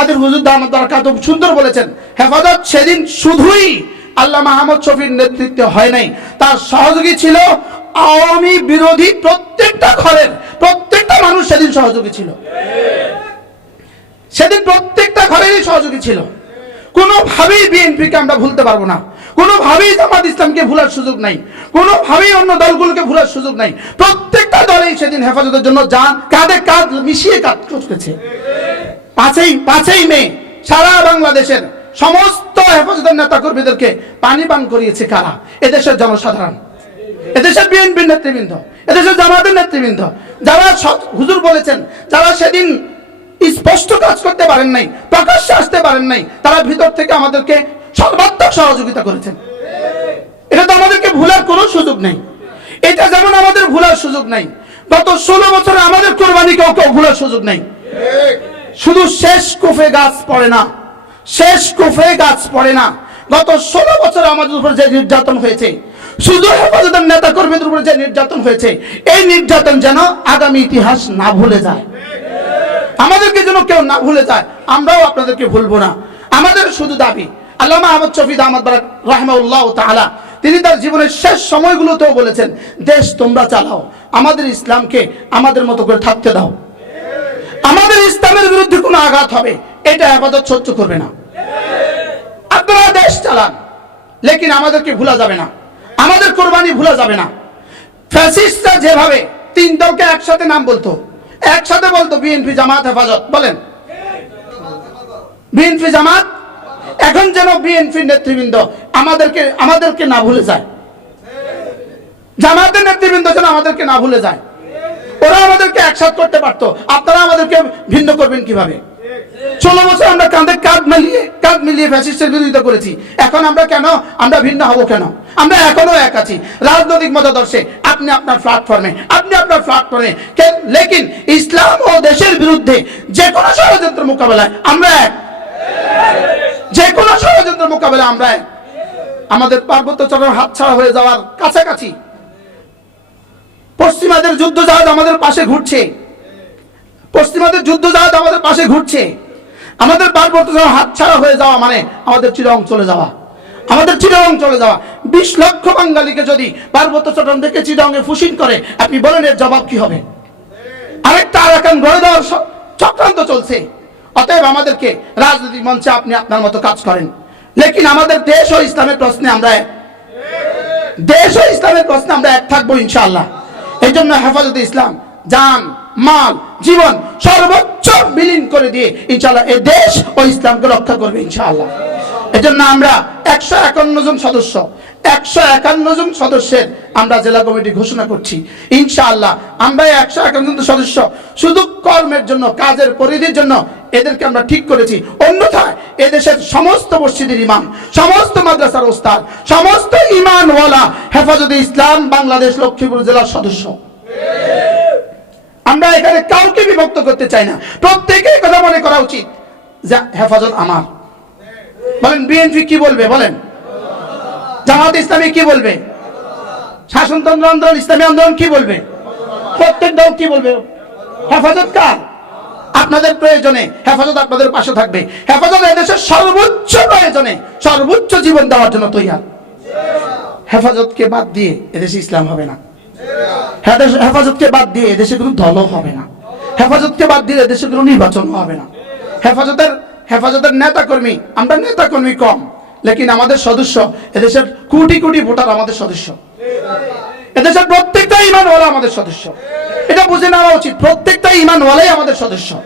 আমাদের হুজুর দামদ দরকার সুন্দর বলেছেন। হেফাজত সেদিন শুধুই আল্লাহ মাহমুদ শফির নেতৃত্বে হয় নাই। তার সহযোগী ছিল আওয়ামী বিরোধী প্রত্যেকটা ঘরের, প্রত্যেকটা মানুষ সেদিন সহযোগী ছিল। সেদিন প্রত্যেকটা ঘরেরই সহযোগী ছিল। কোনোভাবেই বিএনপিকে আমরা ভুলতে পারব না। কোনোভাবেই জামাত ইসলামকে ভুলার সুযোগ নাই। কোনোভাবেই অন্য দলগুলোকে ভুলার সুযোগ নাই। প্রত্যেকটা দলেই সেদিন হেফাজতের জন্য যান, কাঁধে কাঁধ মিশিয়ে কাজ করতেছে। পাঁচই পাঁচই মে সারা বাংলাদেশের সমস্ত হেফাজতের নেতা কর্মীদেরকে পানি পান করিয়েছে কারা? এদেশের জনসাধারণ। এদেশের বিএনপির নেতৃবৃন্দ, এদেশের জামাতের নেতৃবৃন্দ, যারা হুজুর বলেছেন, যারা সেদিন স্পষ্ট কাজ করতে পারেন নাই, প্রকাশ্যে আসতে পারেন নাই, তারা ভিতর থেকে আমাদেরকে সর্বাত্মক সহযোগিতা করেছেন। এটা তো আমাদেরকে ভুলার কোনো সুযোগ নেই। এটা যেমন আমাদের ভুলার সুযোগ নাই, গত ষোলো বছরে আমাদের কোরবানি কেউ কেউ ভুলার সুযোগ নেই। শুধু শেষ কুফে গাছ পড়ে না, শেষ কুফে গাছ পড়ে না। গত ষোলো বছর আমাদের উপর যে নির্যাতন হয়েছে, শুধু হেফাজতের নেতা কর্মীদের উপর যে নির্যাতন হয়েছে, এই নির্যাতন যেন আগামী ইতিহাস না ভুলে যায়। আমাদেরকে যেন কেউ না ভুলে যায়, আমরাও আপনাদেরকে ভুলবো না। আমাদের শুধু দাবি, আল্লামা আহমদ শফিদ আহমদ রাহমাউল্লাহ তাআলা, তিনি তার জীবনের শেষ সময়গুলোতেও বলেছেন, দেশ তোমরা চালাও, আমাদের ইসলামকে আমাদের মতো করে থাকতে দাও। আমাদের ইসলামের বিরুদ্ধে কোনো আঘাত হবে, এটা আপাতত সহ্য করবে না। আপনারা দেশ চালান, লেকিন আমাদেরকে ভুলা যাবে না। আমাদের কোরবানি ভুলা যাবে না। ফ্যাসিস্টরা যেভাবে তিন দলকে একসাথে নাম বলতো, একসাথে বলতো, বিএনপি, জামাত, হেফাজত, বলেন। বিএনপি, জামাত, এখন যেন বিএনপি নেতৃবৃন্দ আমাদেরকে আমাদেরকে না ভুলে যায়। জামাতের নেতৃবৃন্দ যেন আমাদেরকে না ভুলে যায়। ওরা আমাদেরকে একসাথ করতে পারতো। আপনারা আমাদেরকে ভিন্ন করবেন কীভাবে? ষোলো বছর আমরা কাঁধে কাঁধ মিলিয়ে কাঁধ মিলিয়ে ফ্যাসিস্টের বিরোধিতা করেছি। এখন আমরা কেন? আমরা ভিন্ন হব কেন? আমরা এখনও এক আছি। রাজনৈতিক মতাদর্শে। আপনি আপনার প্ল্যাটফর্মে আপনি আপনার প্ল্যাটফর্মে লেকিন ইসলাম ও দেশের বিরুদ্ধে যে কোনো ষড়যন্ত্র মোকাবেলায় আমরা এক। যে কোনো ষড়যন্ত্র মোকাবেলায় আমরা এক। আমাদের পার্বত্য চট্টগ্রাম হাতছাড়া হয়ে যাওয়ার কাছাকাছি পশ্চিমাদের যুদ্ধ জাহাজ আমাদের পাশে ঘুরছে। পশ্চিমাদের যুদ্ধ জাহাজ আমাদের পাশে ঘুরছে। আমাদের পার্বত্য চট্টগ্রাম হাতছাড়া হয়ে যাওয়া মানে আমাদের চিরং চলে যাওয়া। আমাদের চিরং চলে যাওয়া। বিশ লক্ষ বাঙালিকে যদি পার্বত্য চট্টগ্রাম থেকে চিরঙ্গে ফুসিন করে, আপনি বলেন এর জবাব কি হবে? আরেকটা আরাকান গড়ে দেওয়ার চক্রান্ত চলছে। অতএব আমাদেরকে রাজনৈতিক মঞ্চে আপনি আপনার মতো কাজ করেন। লেকিন আমাদের দেশ ও ইসলামের প্রশ্নে আমরা দেশ ও ইসলামের প্রশ্নে আমরা এক থাকব ইনশাআল্লাহ। এই জন্য হেফাজতে ইসলাম যান মাল, জীবন সর্বোচ্চ বিলীন করে দিয়ে ইনশাল্লাহ এই দেশ ও ইসলামকে রক্ষা করবে ইনশাআল্লাহ। জন্য আমরা একশো একান্ন জন সদস্য, একশো একান্ন জন সদস্যের আমরা জেলা কমিটি ঘোষণা করছি। ইনশাআল্লাহ আমরা একশো একান্ন সদস্য শুধু কর্মের জন্য, কাজের পরিধির জন্য এদেরকে আমরা ঠিক করেছি। অন্যথায় এদেশের সমস্ত মসজিদের ইমাম, সমস্ত মাদ্রাসার ওস্তাদ, সমস্ত ইমানওয়ালা হেফাজতে ইসলাম বাংলাদেশ লক্ষ্মীপুর জেলার সদস্য। আমরা এখানে কাউকে বিভক্ত করতে চাই না। প্রত্যেকে কথা মনে করা উচিত যে, হেফাজত আমার। বলেন, বিএনপি কি বলবে? বলেন। জামাত ইসলামী কি বলবে? শাসনতন্ত্র আন্দোলন, ইসলামী আন্দোলন কি বলবে? প্রত্যেক দল কি বলবে? হেফাজত কার? আপনাদের প্রয়োজনে হেফাজত আপনাদের পাশে থাকবে। হেফাজত এদেশের সর্বোচ্চ প্রয়োজনে, সর্বোচ্চ জীবন দেওয়ার জন্য তৈয়ার। হেফাজতকে বাদ দিয়ে এদেশে ইসলাম হবে না। হেফাজতকে বাদ দিয়ে এদেশে কোনো দলও হবে না। হেফাজতকে বাদ দিয়ে এদেশে কোনো নির্বাচন হবে না। হেফাজতের হেফাজতের নেতা কর্মী আমরা নেতা কর্মী কম, লেকিন আমাদের সদস্য এদেশের কোটি কোটি ভোটার আমাদের সদস্য। এদেশের প্রত্যেকটা ইমানওয়ালা আমাদের সদস্য। এটা বুঝে নেওয়া উচিত। প্রত্যেকটা ইমানওয়ালাই আমাদের সদস্য।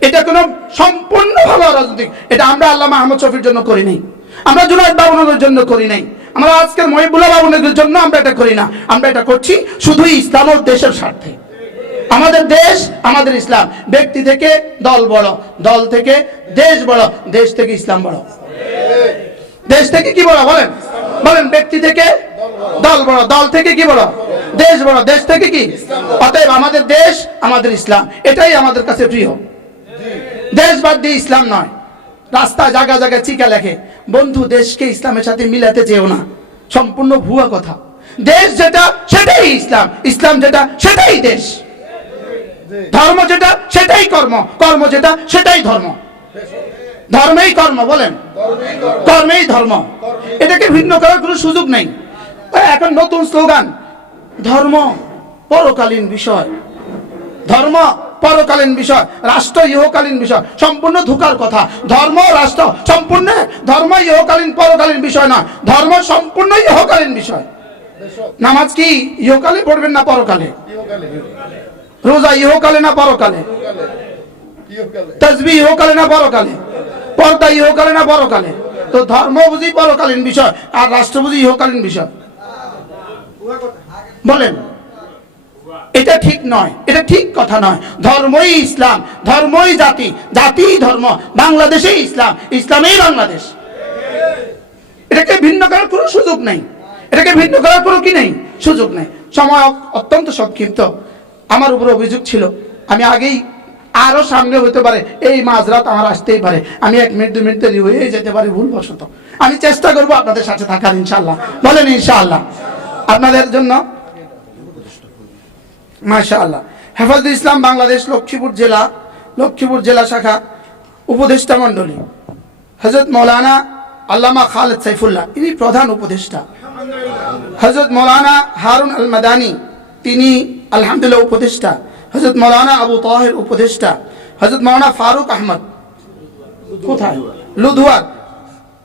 এটা কোনো সম্পূর্ণ ভালো রাজনৈতিক এটা আমরা আল্লাহ মাহমুদ শফির জন্য করি নাই। আমরা জুনায়দ বাবুনগরের জন্য করি নাই। আমরা আজকের মহিবুল্লাহ বাবুনগরের জন্য আমরা এটা করি না। আমরা এটা করছি শুধুই ইসলাম দেশের স্বার্থে। আমাদের দেশ, আমাদের ইসলাম। ব্যক্তি থেকে দল বড়, দল থেকে দেশ বড়, দেশ থেকে ইসলাম বড়। দেশ থেকে কি বড়? বলেন। বলেন, ব্যক্তি থেকে দল বড়, দল থেকে কি বড় দেশ বড়, দেশ থেকে কি? অতএব আমাদের দেশ আমাদের ইসলাম, এটাই আমাদের কাছে প্রিয়। দেশ বাদ দিয়ে ইসলাম নয়। রাস্তা জায়গা জায়গায় চিকা লেখে। বন্ধু, দেশকে ইসলামের সাথে মিলাতে চেও না। সম্পূর্ণ ভুয়া কথা। দেশ যেটা, সেটাই ইসলাম। ইসলাম যেটা, সেটাই দেশ। ধর্ম যেটা, সেটাই কর্ম। কর্ম যেটা, সেটাই ধর্ম। ধর্মেই কর্ম, বলেন। কর্মেই ধর্ম। এটাকে ভিন্ন করার কোনো সুযোগ নেই। এখন নতুন স্লোগান। ধর্ম, পরকালীন বিষয়। ধর্ম, পরকালীন বিষয়। রাষ্ট্র, ইহকালীন বিষয়। সম্পূর্ণ ধোকার কথা। ধর্ম, রাষ্ট্র, সম্পূর্ণ ধর্ম, ইহকালীন, পরকালীন বিষয় না ধর্ম সম্পূর্ণ ইহকালীন বিষয়। নামাজ কি ইহকালে পড়বেন না পরকালে? রোজা ইহকালে না পরকালে? তসবি ইহকালে না পরকালে? পর্দা ইহকালে না পরকালে? তো ধর্ম বুঝি পরকালীন বিষয়, আর রাষ্ট্র বুঝি ইহকালীন বিষয়। বলেন। এটা ঠিক নয়, এটা ঠিক কথা নয়। ধর্মই ইসলাম, ধর্মই জাতি, জাতিই ধর্ম। বাংলাদেশেই ইসলাম, ইসলামেই বাংলাদেশ। এটাকে ভিন্ন করার কোনো সুযোগ নেই। এটাকে ভিন্ন করার কোনো কি নেই? সুযোগ নেই। সময় অত্যন্ত সংক্ষিপ্ত। আমার উপর অভিযোগ ছিল, আমি আগেই আরও সামনে হতে পারে, এই মাঝরাত আমার আসতেই পারে। আমি এক মিনিট দু মিনিট দেরি হয়ে যেতে পারি, ভুলবশত। আমি চেষ্টা করব আপনাদের সাথে থাকার ইনশাল্লাহ বলেন, ইনশাআল্লাহ। আপনাদের জন্য। মাশা আল্লাহ হেফাজত ইসলাম, বাংলাদেশ, লক্ষ্মীপুর জেলা লক্ষ্মীপুর জেলা শাখা উপদেষ্টা মণ্ডলী। হজরত মৌলানা আল্লামা খালেদ সাইফুল্লাহ, ইনি প্রধান উপদেষ্টা। হজরত মৌলানা হারুন আল মাদানি তিনি আলহামদুলিল্লাহ উপদেষ্টা। হজরত মৌলানা আবু তাহের উপদেষ্টা। হজরত মৌলানা ফারুক আহমদ, কোথায়? লুধুয়ার।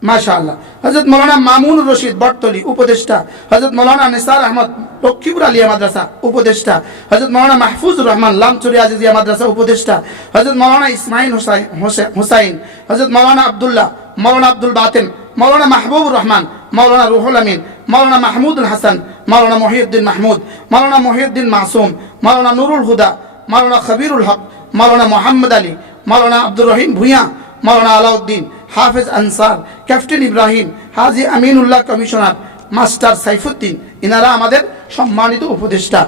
মাশা আল্লাহ হজরত মৌলানা মামুন রশিদ বটতলি উপদেষ্টা হজরত মৌলানা নিসার আহমদ লক্ষ্মীপুর আলিয়া মাদ্রাসা উপদেষ্টা হজরত মৌলানা মাহফুজুর রহমান লামচুরি আজিজিয়া মাদ্রাসা উপদেষ্টা হজরত মৌলানা ইসমাইল হোসাইন হোসে- হোসাইন হজরত মৌলানা আবদুল্লাহ, মৌলানা আব্দুল বাতেন, মৌলানা মাহবুবুর রহমান, মৌলানা রুহুল আমিন, মৌলানা মাহমুদুল হাসান, মৌলানা মহিউদ্দিন মাহমুদ, মৌলানা মহিউদ্দিন মাসুম, মৌলানা নুরুল হুদা, মৌলানা খবিরুল হক, মৌলানা মোহাম্মদ আলী, মৌলানা Abdur Rahim Bhuiyan, Maulana Alauddin Hafez Ansar, captain Ibrahim, Haji Aminullah commissioner, master Saifuddin, ইনারা আমাদের সম্মানিত উপদেষ্টা।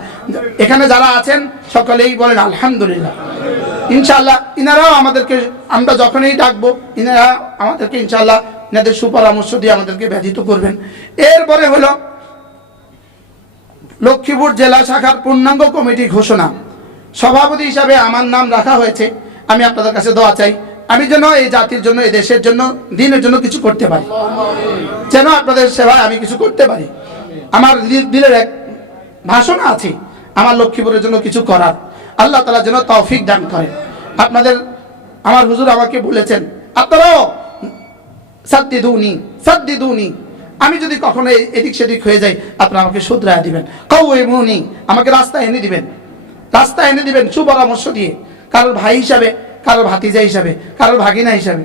এখানে যারা আছেন, সকলেই বলেন আলহামদুলিল্লাহ। ইনশাল্লাহ ইনারাও আমাদেরকে, আমরা যখনই ডাকবো, ইনারা আমাদেরকে ইনশাল্লাহ ইনাদের সুপরামর্শ দিয়ে আমাদেরকে ব্যথিত করবেন। এরপরে হলো লক্ষ্মীপুর জেলা শাখার পূর্ণাঙ্গ কমিটি ঘোষণা। সভাপতি হিসাবে আমার নাম রাখা হয়েছে। আমি আপনাদের কাছে দোয়া চাই। আমি যেন এই জাতির জন্য, এই দেশের জন্য, দিনের জন্য কিছু করতে পারি। যেন আপনাদের সেবায় আমি কিছু করতে পারি। আমার দিলের এক ভাষণ আছে, আমার লক্ষ্মীপুরের জন্য কিছু করার। আল্লাহ তালা যেন তৌফিক দান করে আপনাদের, আমার হুজুর আমাকে বলেছেন, আপনারাও সাদ্দি দুনি সাদ্দি দুনি আমি যদি কখনো এদিক সেদিক হয়ে যাই, আপনারা আমাকে শুধরায় দিবেন। কৌ এমনি আমাকে রাস্তায় এনে দিবেন। রাস্তায় এনে দিবেন সুপরামর্শ দিয়ে। কারোর ভাই হিসাবে কারোর ভাতিজা হিসাবে, কারোর ভাগিনা হিসাবে।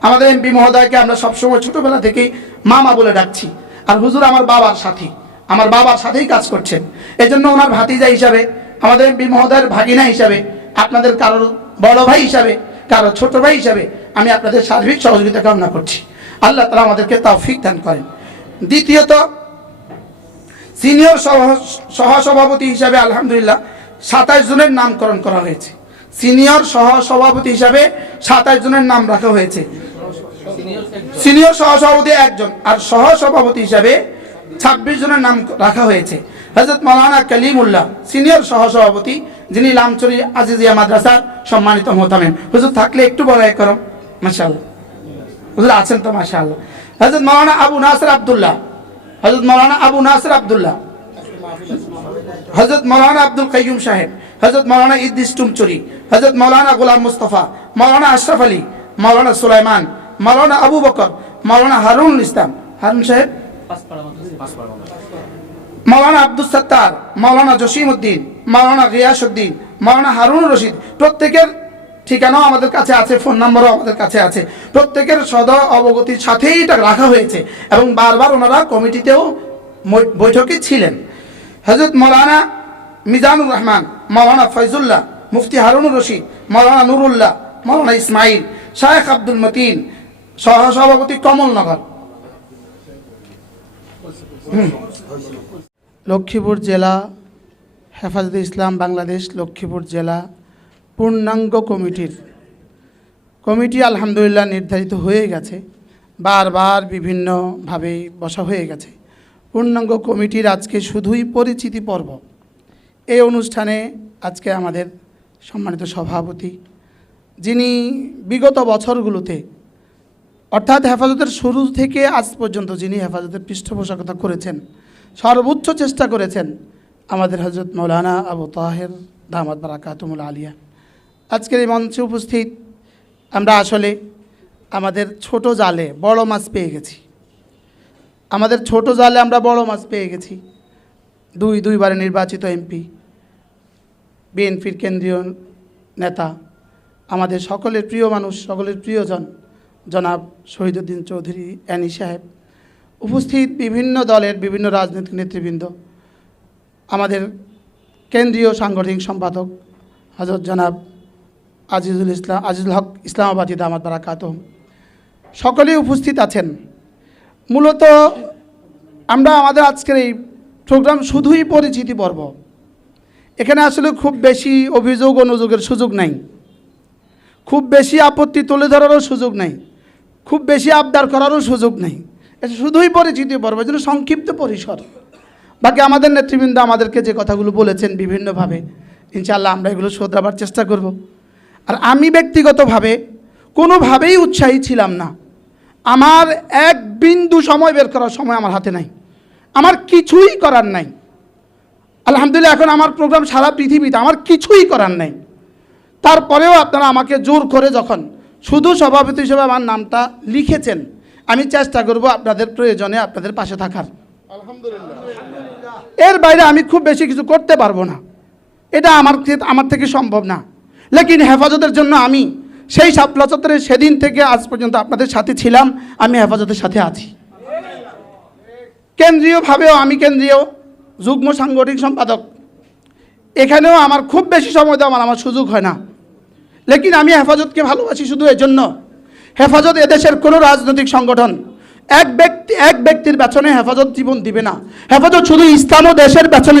আমাদের এমপি মহোদয়কে আমরা সবসময় ছোটবেলা থেকেই মামা বলে ডাকছি। আর হুজুর আমার বাবার সাথী। আমার বাবার সাথেই কাজ করছেন। এজন্য ওনার ভাতিজা হিসাবে, আমাদের এমপি মহোদয়ের ভাগিনা হিসাবে, আপনাদের কারোর বড় ভাই হিসাবে কারও ছোট ভাই হিসাবে আমি আপনাদের সার্বিক সহযোগিতা কামনা করছি। আল্লাহ তালা আমাদেরকে তৌফিক দান করেন। দ্বিতীয়ত, সিনিয়র সহ- সহসভাপতি হিসাবে আলহামদুলিল্লাহ সাতাইশ জনের নামকরণ করা হয়েছে। সিনিয়র সহ সভাপতি হিসাবে সাতাশ জনের নাম রাখা হয়েছে। সিনিয়র সহসভাপতি একজন আর সহ সভাপতি হিসাবে ছাব্বিশ জনের নাম রাখা হয়েছে। হজরত মৌলানা কালিমুল্লাহ, সিনিয়র সহসভাপতি, যিনি লামচুরি আজিজিয়া মাদ্রাসার সম্মানিত মোহতামেন হুজুর, থাকলে একটু বড় করো, মাশাআল্লাহ। হুজুর, আছেন তো, মাশাআল্লাহ। হজরত মৌলানা আবু নাসর আব্দুল্লাহ হজরত মৌলানা আবু নাসর আব্দুল্লাহ। হজরত মৌলানা আব্দুল কাইয়ুম সাহেব হজরত মৌলানা ইদ্দিস টুমচুরি হজরত মৌলানা গোলাম মুস্তফা মৌলানা আশরাফ আলী মৌলানা সুলাইমান মৌলানা আবু বকর মৌলানা হারুন ইসলাম। হারুন সাহেব? মৌলানা আব্দুল সত্তার মৌলানা জসিম উদ্দিন মৌলানা রিয়াস উদ্দিন মৌলানা হারুন রশিদ। প্রত্যেকের ঠিকানাও আমাদের কাছে আছে, ফোন নম্বরও আমাদের কাছে আছে। প্রত্যেকের সদ অবগতির সাথেই এটা রাখা হয়েছে এবং বারবার ওনারা কমিটিতেও বৈঠকে ছিলেন। হজরত মৌলানা মিজানুর রহমান, মৌলানা ফয়জুল্লাহ, মুফতি হারুনুর রশিদ, মৌলানা নুরুল্লাহ, মৌলানা ইসমাইল, শায়েখ আব্দুল মতিন, সহসভাপতি কমলনগর লক্ষ্মীপুর জেলা, হেফাজতে ইসলাম বাংলাদেশ, লক্ষ্মীপুর জেলা, পূর্ণাঙ্গ কমিটির। কমিটি আলহামদুলিল্লাহ নির্ধারিত হয়ে গেছে, বারবার বিভিন্নভাবে বসা হয়ে গেছে। পূর্ণাঙ্গ কমিটির আজকে শুধুই পরিচিতি পর্ব। এই অনুষ্ঠানে আজকে আমাদের সম্মানিত সভাপতি, যিনি বিগত বছরগুলোতে, অর্থাৎ হেফাজতের শুরু থেকে আজ পর্যন্ত যিনি হেফাজতের পৃষ্ঠপোষকতা করেছেন, সর্বোচ্চ চেষ্টা করেছেন, আমাদের হজরত মৌলানা আবু তাহের দামাদ বারাকাতুমুল আলিয়া। আজকের এই মঞ্চে উপস্থিত আমরা আসলে আমাদের ছোট জালে বড় মাছ পেয়ে গেছি। আমাদের ছোট জালে আমরা বড় মাছ পেয়ে গেছি। দুই, দুইবারে নির্বাচিত এমপি, বিএনপির কেন্দ্রীয় নেতা, আমাদের সকলের প্রিয় মানুষ, সকলের প্রিয়জন, জনাব শহীদুদ্দিন চৌধুরী অ্যানি সাহেব, উপস্থিত বিভিন্ন দলের বিভিন্ন রাজনৈতিক নেতৃবৃন্দ, আমাদের কেন্দ্রীয় সাংগঠনিক সম্পাদক, হজরত জনাব আজিজুল ইসলাম, আজিজুল হক ইসলামাবাদী দামাত বারাকাত সকলেই উপস্থিত আছেন। মূলত আমরা আমাদের আজকের এই প্রোগ্রাম শুধুই পরিচিতি পর্ব। এখানে আসলে খুব বেশি অভিযোগ অনুযোগের সুযোগ নাই। খুব বেশি আপত্তি তুলে ধরারও সুযোগ নেই। খুব বেশি আবদার করারও সুযোগ নেই। এটা শুধুই পরিচিতি পর্ব যেন সংক্ষিপ্ত পরিসর। বাকি আমাদের নেতৃবৃন্দ আমাদেরকে যে কথাগুলো বলেছেন বিভিন্নভাবে, ইনশাআল্লাহ আমরা এগুলো শোধরাবার চেষ্টা করব। আর আমি ব্যক্তিগতভাবে কোনোভাবেই উৎসাহী ছিলাম না। আমার এক বিন্দু সময় বের করার সময় আমার হাতে নাই। আমার কিছুই করার নাই। আলহামদুলিল্লাহ এখন আমার প্রোগ্রাম সারা পৃথিবীতে আমার কিছুই করার নাই। তারপরেও আপনারা আমাকে জোর করে যখন শুধু সভাপতি হিসেবে আমার নামটা লিখেছেন আমি চেষ্টা করব আপনাদের প্রয়োজনে আপনাদের পাশে থাকার। আলহামদুলিল্লাহ। এর বাইরে আমি খুব বেশি কিছু করতে পারব না। এটা আমার আমার থেকে সম্ভব না। লেকিন হেফাজতের জন্য আমি সেই সাপলা চত্বরে সেদিন থেকে আজ পর্যন্ত আপনাদের সাথে ছিলাম, আমি হেফাজতের সাথে আছি। কেন্দ্রীয়ভাবেও আমি কেন্দ্রীয় যুগ্ম সাংগঠনিক সম্পাদক। এখানেও আমার খুব বেশি সময় দেওয়া আমার আমার সুযোগ হয় না। লেকিন আমি হেফাজতকে ভালোবাসি শুধু এজন্য। হেফাজত এদেশের কোনো রাজনৈতিক সংগঠন এক ব্যক্তি এক ব্যক্তির পেছনে হেফাজত জীবন দিবে না। হেফাজত শুধু ইসলাম ও দেশের পেছনে